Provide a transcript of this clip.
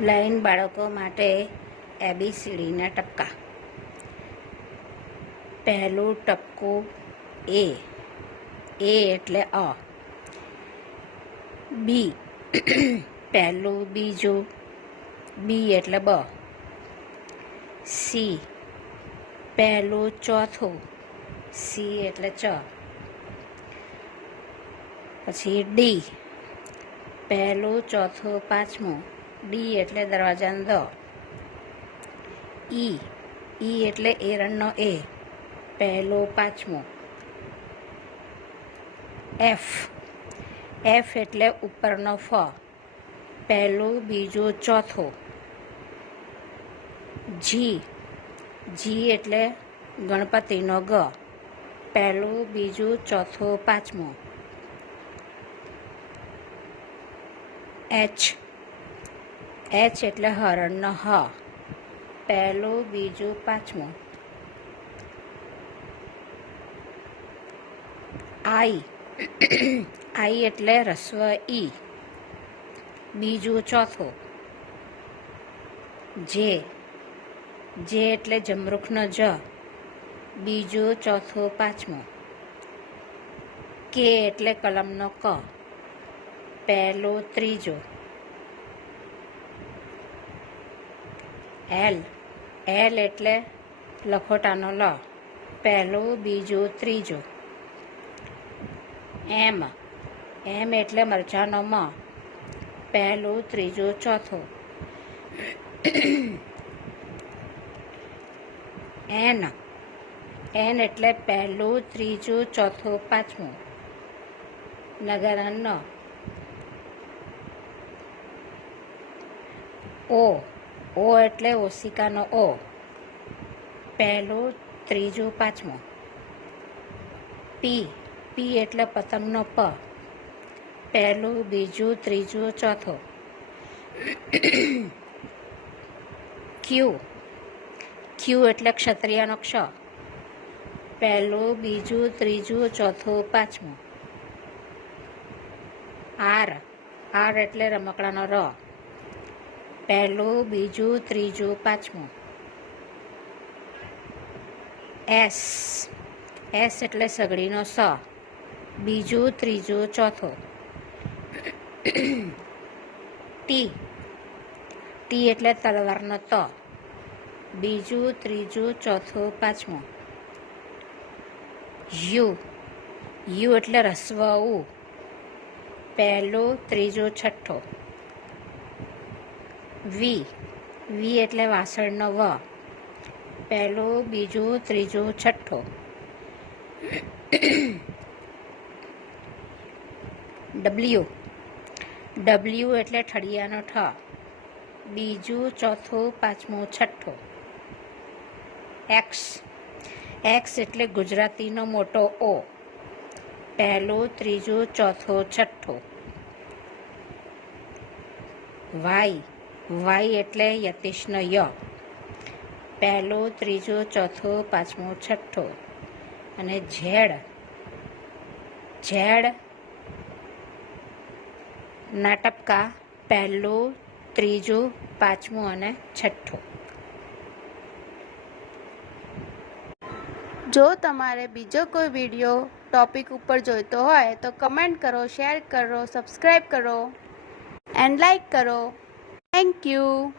Blind બાળકો માટે એબીસીડીના ટપકા. પહેલું ટપકું એ એ એટલે અ. બી પહેલું બીજું. બી એટલે બ. સી પહેલું ચોથું. સી એટલે ચ. પછી ડી પહેલું ચોથું પાંચમું. ડી એટલે દરવાજાનો દ ઈ. ઈ એટલે એરણનો એ. પહેલો પાંચમો. એફ. એફ એટલે ઉપરનો ફ. પહેલું, બીજું, ચોથો. જી. જી એટલે ગણપતિનો ગ. પહેલું, બીજું, ચોથો, પાંચમો. એચ. એચ એટલે હરણનો હ. પહેલું, બીજું, પાંચમું. આઈ. આઈ એટલે રસ્વ ઈ. બીજું, ચોથું. જે. જે એટલે જમરૂખનો જ. બીજું, ચોથું, પાંચમું. કે એટલે કલમનો ક. પહેલું, ત્રીજું. એલ. એલ એટલે લખોટાનો લ. પહેલું, બીજું, ત્રીજું. એમ. એમ એટલે મરચાનો મ. પહેલું, ત્રીજું, ચોથું. એન. એન એટલે પહેલું, ત્રીજું, ચોથું, પાંચમું. નગરાનો. ઓ. ઓ એટલે ઓશિકાનો ઓ. પહેલું, ત્રીજું, પાંચમું. પી. પી એટલે પતંગનો પ. પહેલું, બીજું, ત્રીજું, ચોથું. ક્યુ. ક્યુ એટલે ક્ષત્રિયનો ક્ષ. પહેલું, બીજું, ત્રીજું, ચોથું, પાંચમું. આર. આર એટલે રમકડાનો ર. પહેલું, બીજું, ત્રીજું, પાંચમું. એસ. એસ એટલે સગડીનો સ. બીજું, ત્રીજું, ચોથો. ટી. ટી એટલે તલવારનો ત. બીજું, ત્રીજું, ચોથું, પાંચમું. યુ. યુ એટલે રસ્વ, ઉ. પહેલું, ત્રીજું, છઠ્ઠું. વી. વી એટલે વાસણનો વ. પહેલું, બીજું, ત્રીજું, છઠ્ઠું. ડબલ્યુ ડબલ્યુ એટલે ઠળિયાનો ઠ. બીજું, ચોથું, પાંચમું, છઠ્ઠું. એક્સ એક્સ એટલે ગુજરાતીનો મોટો ઓ. પહેલું, ત્રીજું, ચોથું, છઠ્ઠું. વાય વાય એટલે યતિશનો ય. પહેલો, ત્રીજો, ચોથો, પાંચમું, છઠ્ઠો. અને ઝેડ. ઝેડ નાટપકા પહેલું, ત્રીજું, પાંચમું અને છઠ્ઠો. જો તમારે બીજો કોઈ વીડિયો ટોપિક ઉપર જોઈતો હોય તો કમેન્ટ કરો, શેર કરો સબસ્ક્રાઈબ કરો, એન્ડ લાઈક કરો. Thank you